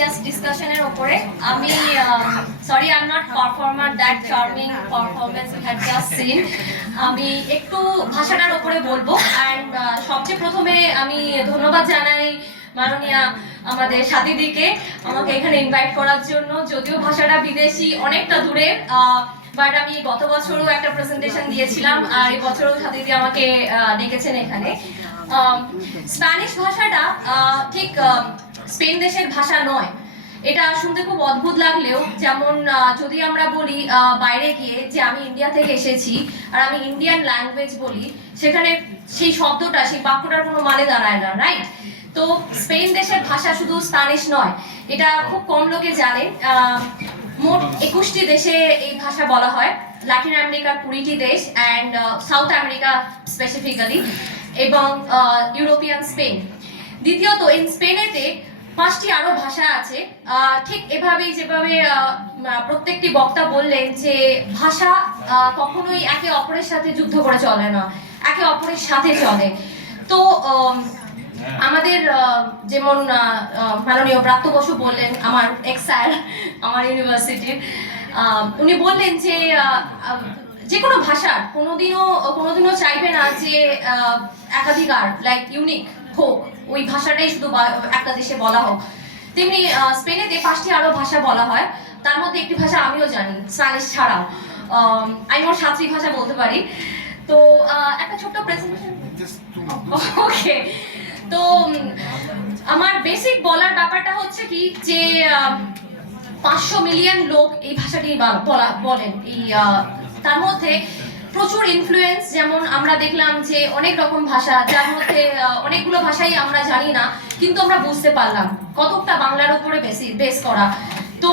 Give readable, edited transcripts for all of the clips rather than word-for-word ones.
জাস্ট ডিসকাশনের উপরে আমি sorry I am not performer that charming performance you had just seen. আমি একটু ভাষাটার উপরে বলবো অ্যান্ড সবচেয়ে প্রথমে আমি ধন্যবাদ জানাই মাননীয়া আমাদের সাথীদিকে আমাকে এখানে ইনভাইট করার জন্য। যদিও ভাষাটা বিদেশি, অনেকটা দূরের, বাট আমি গত বছরও একটা প্রেজেন্টেশন দিয়েছিলাম আর এই বছরও সাথীদি আমাকে ডেকেছেন এখানে। স্প্যানিশ ভাষাটা ঠিক স্পেন দেশের ভাষা নয়। এটা শুনতে খুব অদ্ভুত লাগলেও, যেমন যদি আমরা বলি বাইরে গিয়ে যে আমি ইন্ডিয়া থেকে এসেছি আর আমি ইন্ডিয়ান ল্যাঙ্গুয়েজ বলি, সেখানে সেই শব্দটা, সেই বাক্যটার কোনো মানে দাঁড়ায় না, রাইট? তো স্পেন দেশের ভাষা শুধু স্প্যানিশ নয়, এটা খুব কম লোকে জানে। মোট 21টি দেশে এই ভাষা বলা হয়, ল্যাটিন আমেরিকার 20টি দেশ অ্যান্ড সাউথ আমেরিকা স্পেসিফিক্যালি, এবং ইউরোপিয়ান স্পেন। দ্বিতীয়ত এই স্পেনেতে 5টি আরো ভাষা আছে। ঠিক এভাবেই যেভাবে প্রত্যেকটি বক্তা বললেন যে ভাষা কখনোই একে অপরের সাথে যুদ্ধ করে চলে না, একে অপরের সাথে চলে। তো আমাদের যেমন মাননীয় ব্রাত্য বসু বললেন, আমার এক্স স্যার আমার ইউনিভার্সিটির, উনি বললেন যে যে কোনো ভাষার কোনোদিনও চাইবে না যে একাধিকার লাইক ইউনিক হোক, ওই ভাষাটাই শুধু একটা দেশে বলা হোক। তেমনি স্পেনেতে 5টি আরো ভাষা বলা হয়, তার মধ্যে একটি ভাষা আমিও জানি, স্প্যানিশ ছাড়াও। আমি আমার 7টি ভাষা বলতে পারি। তো একটা ছোট্ট প্রেজেন্টেশন, ওকে। তো আমার বেসিক বলার ব্যাপারটা হচ্ছে কি যে 500 মিলিয়ন লোক এই ভাষাটি বলেন। এই তার মধ্যে প্রচুর ইনফ্লুয়েন্স, যেমন আমরা দেখলাম যে অনেক রকম ভাষা, যার মধ্যে অনেকগুলো ভাষাই আমরা জানি না, কিন্তু আমরা বুঝতে পারলাম কতকটা বাংলার উপরে বেস করা। তো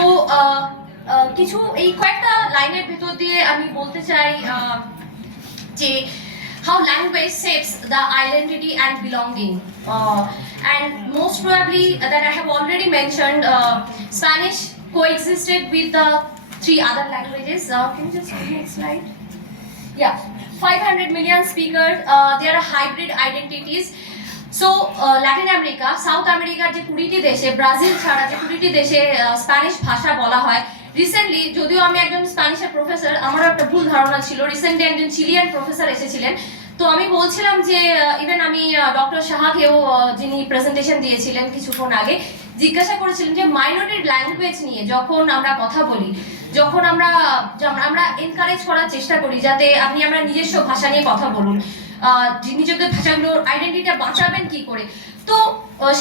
কিছু এই কয়েকটা লাইনের ভেতর দিয়ে আমি বলতে চাই যে how language shapes the identity and belonging, and most probably that I have already mentioned, Spanish coexisted with the 3 other languages. Can you just give me a slide? Yeah, 500 million speakers. They are hybrid identities. So Latin America, South America যে 20টি দেশে, ব্রাজিল ছাড়া যে 20টি দেশে স্প্যানিশ ভাষা বলা হয়। রিসেন্টলি, যদিও আমি একজন স্প্যানিশের প্রফেসর, আমারও একটা ভুল ধারণা ছিল, রিসেন্টলি একজন চিলিয়ান প্রফেসর এসেছিলেন। তো আমি বলছিলাম যে ইভেন আমি ডক্টর সাহাকেও, যিনি প্রেজেন্টেশন দিয়েছিলেন কিছুক্ষণ আগে, জিজ্ঞাসা করেছিলেন যে মাইনরিটির ল্যাঙ্গুয়েজ নিয়ে যখন আমরা কথা বলি, যখন আমরা এনকারেজ করার চেষ্টা করি যাতে আমরা নিজস্ব ভাষা নিয়ে কথা বলুন, নিজেদের ভাষাগুলোর আইডেন্টিটিটা বাঁচাবেন কি করে। তো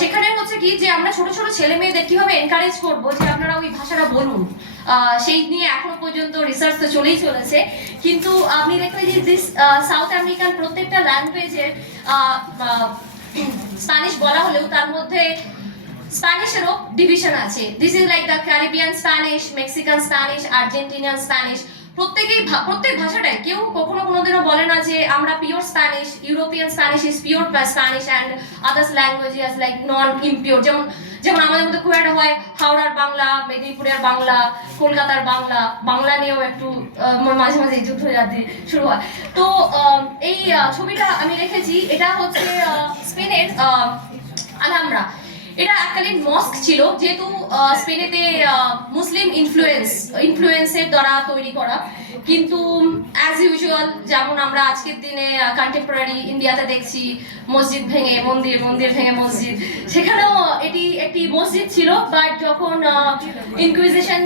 সেখানে হচ্ছে কি যে আমরা ছোট ছোট ছেলে মেয়েদের কিভাবে এনকারেজ করবো যে আপনারা ওই ভাষাটা বলুন, সেই নিয়ে এখনো পর্যন্ত রিসার্চ তো চলেই চলেছে। কিন্তু আপনি দেখবেন যে সাউথ আমেরিকান প্রত্যেকটা ল্যাঙ্গুয়েজের স্প্যানিশ বলা হলেও তার মধ্যে স্প্যানিশেরও ডিভিশন আছে। This is like the Caribbean Spanish, Mexican Spanish, Argentinian Spanish. প্রত্যেক ভাষাটাই কেউ কোনোদিনও বলে না যে আমরা pure Spanish, European Spanish is pure Spanish and others languages like নন ইমপিওর। যেমন আমাদের মধ্যে খুব একটা হয় হাওড়ার বাংলা, মেদিনীপুরের বাংলা, কলকাতার বাংলা নিয়েও একটু মাঝে মাঝে যুদ্ধ যাতে শুরু হয়। তো এই ছবিটা আমি রেখেছি, এটা হচ্ছে স্পেনের আলহামরা। এটা এককালীন মস্ক ছিল, যেহেতু স্পেনেতে মুসলিম ইনফ্লুয়েন্সের দ্বারা তৈরি করা। কিন্তু অ্যাজ ইউজুয়াল, যেমন আমরা আজকের দিনে কন্টেম্পোরারি ইন্ডিয়াতে দেখছি মসজিদ ভেঙে মন্দির ভেঙে মসজিদ, সেখানেও এটি একটি মসজিদ ছিল। বাট যখন ইনকুইজিশন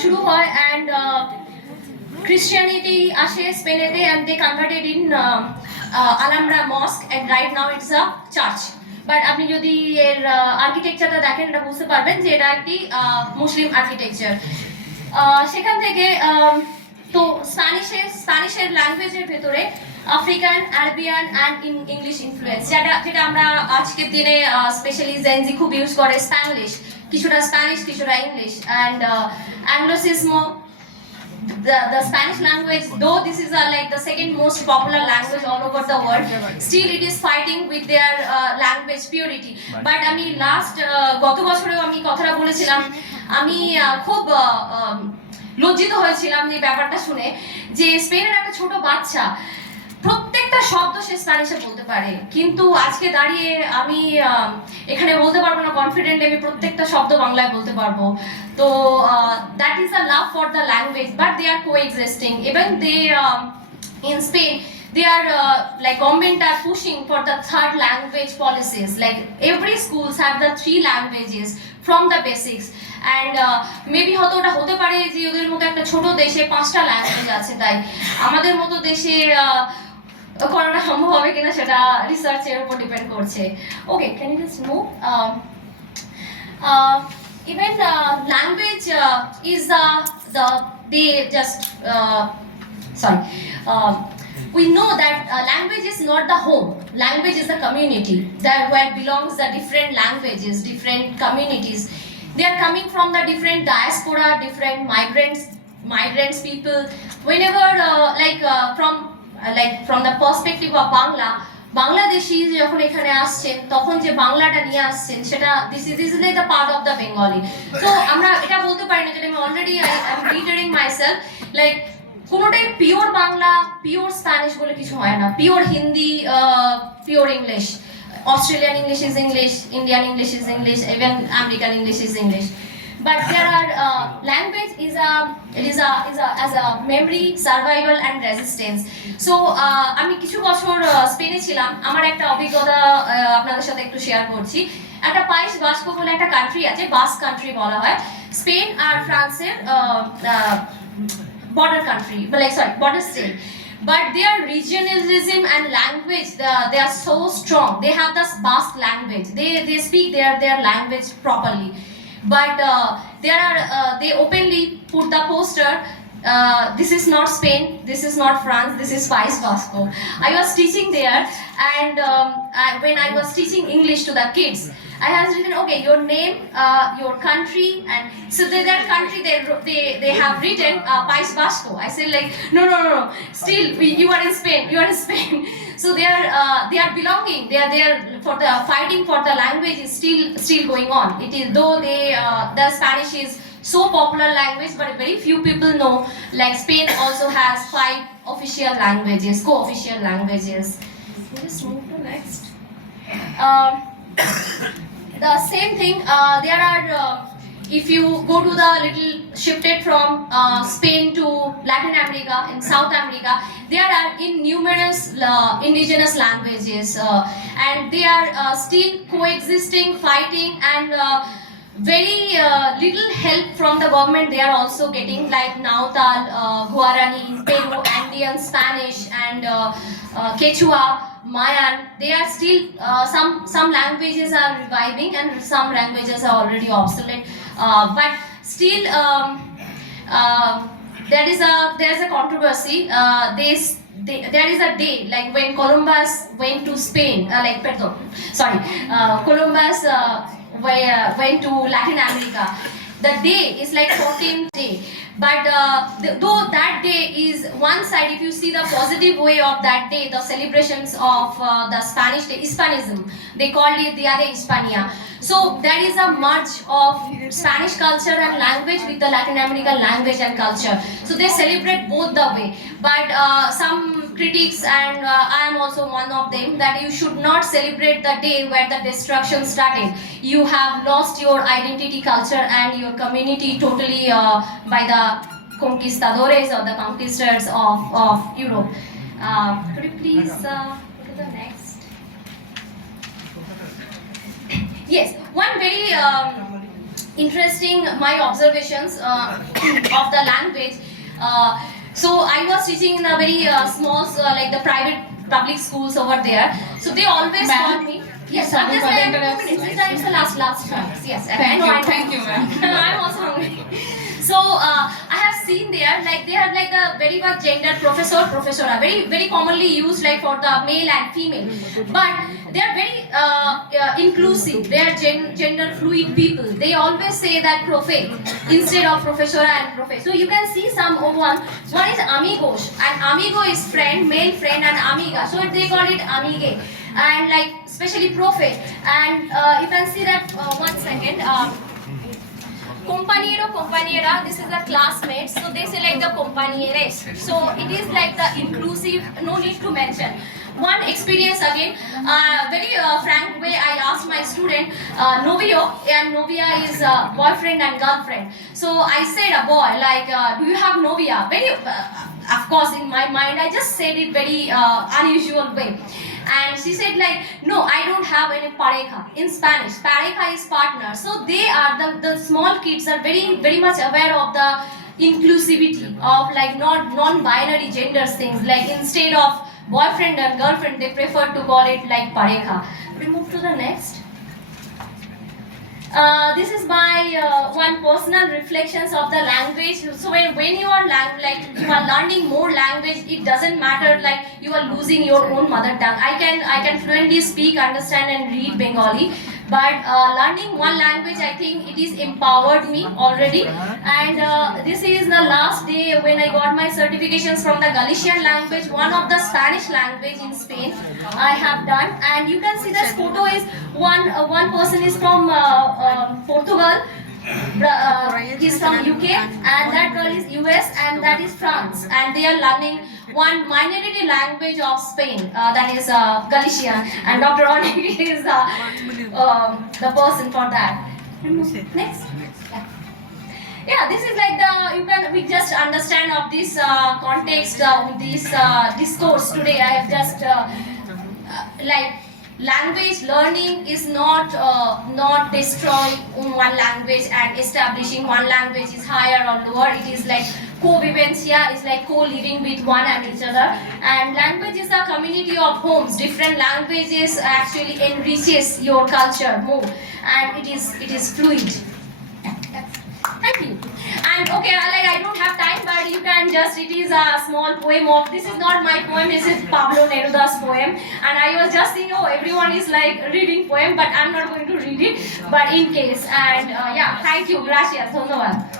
শুরু হয় অ্যান্ড Christianity আসে স্পেনেতে, and they converted in Alhambra Mosque, and right now it's a church. But আপনি যদি এর আর্কিটেকচারটা দেখেন, এটা বুঝতে পারবেন যে এটা একটি মুসলিম আর্কিটেকচার। সেখান থেকে তো স্প্যানিশের ল্যাঙ্গুয়েজের ভেতরে African, Arabian and English influence, যেটা আমরা আজকের দিনে স্পেশালি জেনজি খুব ইউজ করে, স্প্যানিশ, কিছুটা স্প্যানিশ, কিছুটা ইংলিশ, অ্যান্ড অ্যাংলোসিজমো। The Spanish language, though this is like the second most popular language all over the world, still it is fighting with their language purity. But আমি লাস্ট গত বছরেও আমি কথাটা বলেছিলাম, আমি খুব লজ্জিত হয়েছিলাম যে ব্যাপারটা শুনে, যে স্পেনের একটা ছোট বাচ্চা প্রত্যেকটা প্রত্যেকটা শব্দ সে স্প্যানিশে বলতে পারে, কিন্তু আজকে দাঁড়িয়ে আমি এখানে বলতে পারবো না কনফিডেন্টলি আমি প্রত্যেকটা শব্দ বাংলায় বলতে পারবো। তো that is a love for the language, but they are coexisting. এবং they in Spain they are like government are pushing for the third language policies, like every schools have the 3 languages from the basics, and maybe হয়তো ওটা হতে পারে যে ওদের মতো একটা ছোট দেশে 5টা ল্যাঙ্গুয়েজ আছে, তাই আমাদের মতো দেশে করাটা সম্ভব হবে কিনা সেটা রিসার্চের উপর ডিপেন্ড করছে। Okay, can you just move? Even language is they just sorry, we know that language is not the home, language is the community, that where belongs the different languages, different communities. They are coming from the different diaspora, different migrants people. Whenever from the perspective of Bangladeshi যখন এখানে আসছেন তখন যে বাংলাটা নিয়ে আসছেন সেটা this is like the part of the Bengali. তো আমরা এটা বলতে পারি না, যেটা আমি already I am reiterating myself, like কোনোটাই পিওর বাংলা পিওর স্প্যানিশ বলে কিছু হয় না, pure Hindi pure English, Australian English is English, Indian English is English, even American English is English. But there are language is as a memory, survival and resistance. So আমি কিছু বছর স্পেনে ছিলাম, আমার একটা অভিজ্ঞতা আপনাদের সাথে একটু শেয়ার করছি। একটা পাইস বাস্কো বলে একটা কান্ট্রি আছে, বাস্ক কান্ট্রি বলা হয়, স্পেন আর ফ্রান্সের border country, but like sorry, border state. But their regionalism and language, they are so strong. They have this Basque language. They speak their language properly. But they openly put the poster. This is not Spain, this is not France, this is País Vasco. I was teaching there, and when I was teaching English to the kids, I have written, okay, your name, your country, and so their country they have written País Vasco. I said like no, still you are in Spain, you are in Spain. So they are belonging, they are for the fighting for the language is still going on. It is though the Spanish is so popular language, but very few people know, like Spain also has 5 official languages, co-official languages. Just move to next. The same thing, there are if you go to the little shifted from Spain to Latin America, in South America, there are numerous indigenous languages, and they are still coexisting, fighting, and very little help from the government they are also getting, like Nautal, Guarani, Peru, Andean Spanish, and Quechua, Mayan. They are still some languages are reviving and some languages are already obsolete, but still there is a controversy. There is a day like when Columbus went to Spain, Columbus went to Latin America. The day is like 14th day, but though that day is one side, if you see the positive way of that day, the celebrations of the Spanish day, Hispanism, they called it Dia de Hispania. So there is a merge of Spanish culture and language with the Latin American language and culture. So they celebrate both the way. But some critics, and I am also one of them, that you should not celebrate the day where the destruction started. You have lost your identity, culture and your community totally by the conquistadores or the conquistors of Europe. Could you please go to the next? Yes, one very interesting my observations of the language. So I was teaching in a very small, like the private public schools over there. So they always call me. Yes, I'm just like 2 minutes. It's the last one. Yes, Thank you, ma'am. I'm also hungry. So I have seen there, like they have like a very much gender professor are very commonly used like for the male and female, but they are very inclusive. They are gender fluid people. They always say that profe instead of professora and profe. So you can see some of one is amigos, and amigo is friend, male friend, and amiga, so they call it amige, and like especially profe. And you can see that one second, compañero, compañera, this is the classmates, so they say like the compañeres. So it is like the inclusive, no need to mention. one experience again. Very frank way, I asked my student Novio, and Novia is boyfriend and girlfriend. So I said a boy like, do you have Novia? Very, of course, in my mind, I just said it very unusual way. And she said like, no, I don't have any pareja. In Spanish, pareja is partner. So they are, the small kids are very much aware of the inclusivity of like not non-binary genders things. Like instead of boyfriend and girlfriend, they prefer to call it like pareja. We move to the next. This is my one personal reflections of the language. So when you are like you are learning more language, it doesn't matter like you are losing your own mother tongue. I can fluently speak, understand, and read Bengali. But learning one language, I think it is empowered me already. And this is the last day when I got my certifications from the Galician language, one of the Spanish language in Spain I have done. And you can see this photo is one person is from Portugal. He's from UK, and that girl is US, and that is France, and they are learning one minority language of Spain, that is Galician, and Dr. Onik is the person for that. Next. Yeah, this is like we just understand of this context of this discourse today. I have just like language learning is not destroying one language and establishing one language is higher or lower. It is like co-vivencia, is like co-living with one and each other. And language is a community of homes. Different languages actually enriches your culture more, and it is fluid. Thank you. And okay, like I don't have time, but you can just, it is a small poem of, this is not my poem, this is Pablo Neruda's poem. And I was just thinking, oh, everyone is like reading poem, but I'm not going to read it, but in case. And yeah, thank you, gracias, ধন্যবাদ.